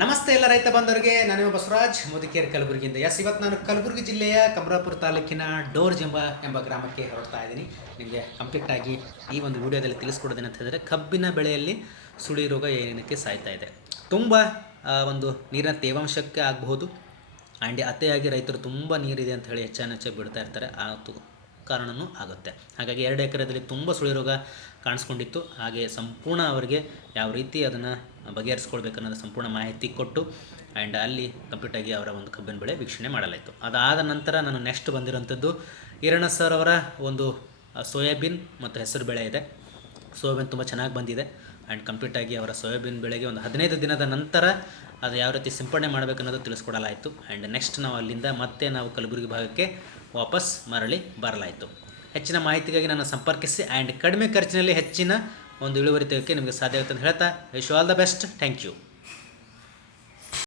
ನಮಸ್ತೆ ಎಲ್ಲ ರೈತ ಬಂದವರಿಗೆ. ನಾನು ಬಸವರಾಜ್ ಮುದಿಕೇರಿ ಕಲಬುರಗಿಯಿಂದ. ಇವತ್ತು ನಾನು ಕಲಬುರಗಿ ಜಿಲ್ಲೆಯ ಕಮರಾಪುರ ತಾಲೂಕಿನ ಡೋರ್ಜಂಬ ಎಂಬ ಗ್ರಾಮಕ್ಕೆ ಹೊರಡ್ತಾ ಇದ್ದೀನಿ. ನಿಮಗೆ ಕಂಪ್ಲೀಟ್ ಆಗಿ ಈ ಒಂದು ವಿಡಿಯೋದಲ್ಲಿ ತಿಳಿಸ್ಕೊಡೋದೇನು ಅಂತ ಹೇಳಿದ್ರೆ, ಕಬ್ಬಿನ ಬೆಳೆಯಲ್ಲಿ ಸುಳಿ ರೋಗ ಏನಕ್ಕೆ ಸಾಯ್ತಾ ಇದೆ. ತುಂಬ ಒಂದು ನೀರಿನ ತೇವಾಂಶಕ್ಕೆ ಆಗಬಹುದು, ಆ್ಯಂಡ್ ಅತಿಯಾಗಿ ರೈತರು ತುಂಬ ನೀರಿದೆ ಅಂತ ಹೇಳಿ ಹೆಚ್ಚು ಬಿಡ್ತಾ ಇರ್ತಾರೆ, ಆ ಕಾರಣವೂ ಆಗುತ್ತೆ. ಹಾಗಾಗಿ 2 ಎಕರೆದಲ್ಲಿ ತುಂಬ ಸುಳಿ ರೋಗ ಕಾಣಿಸ್ಕೊಂಡಿತ್ತು. ಹಾಗೆ ಸಂಪೂರ್ಣ ಅವರಿಗೆ ಯಾವ ರೀತಿ ಅದನ್ನು ಬಗೆಹರಿಸ್ಕೊಳ್ಬೇಕನ್ನೋದು ಸಂಪೂರ್ಣ ಮಾಹಿತಿ ಕೊಟ್ಟು ಆ್ಯಂಡ್ ಅಲ್ಲಿ ಕಂಪ್ಲೀಟಾಗಿ ಅವರ ಒಂದು ಕಬ್ಬಿನ ಬೆಳೆ ವೀಕ್ಷಣೆ ಮಾಡಲಾಯಿತು. ಅದಾದ ನಂತರ ನಾನು ನೆಕ್ಸ್ಟ್ ಬಂದಿರೋಂಥದ್ದು ಈರಣ್ಣ ಸರ್ ಅವರ ಒಂದು ಸೋಯಾಬೀನ್ ಮತ್ತು ಹೆಸರು ಬೆಳೆ ಇದೆ. ಸೋಯಾಬೀನ್ ತುಂಬ ಚೆನ್ನಾಗಿ ಬಂದಿದೆ ಆ್ಯಂಡ್ ಕಂಪ್ಲೀಟಾಗಿ ಅವರ ಸೋಯಾಬೀನ್ ಬೆಳೆಗೆ ಒಂದು 15 ದಿನದ ನಂತರ ಅದು ಯಾವ ರೀತಿ ಸಿಂಪಡಣೆ ಮಾಡಬೇಕನ್ನೋದು ತಿಳಿಸ್ಕೊಡಲಾಯಿತು. ಆ್ಯಂಡ್ ನೆಕ್ಸ್ಟ್ ನಾವು ಅಲ್ಲಿಂದ ಮತ್ತೆ ನಾವು ಕಲಬುರಗಿ ಭಾಗಕ್ಕೆ ವಾಪಸ್ ಮರಳಿ ಬರಲಾಯಿತು. ಹೆಚ್ಚಿನ ಮಾಹಿತಿಗಾಗಿ ನಾನು ಸಂಪರ್ಕಿಸಿ ಆ್ಯಂಡ್ ಕಡಿಮೆ ಖರ್ಚಿನಲ್ಲಿ ಹೆಚ್ಚಿನ ಒಂದು ಇಳುವರಿ ತೆಗೆಯೋಕ್ಕೆ ನಿಮಗೆ ಸಾಧ್ಯ ಆಗುತ್ತೆ ಅಂತ ಹೇಳ್ತಾ, wish you all the best. Thank you.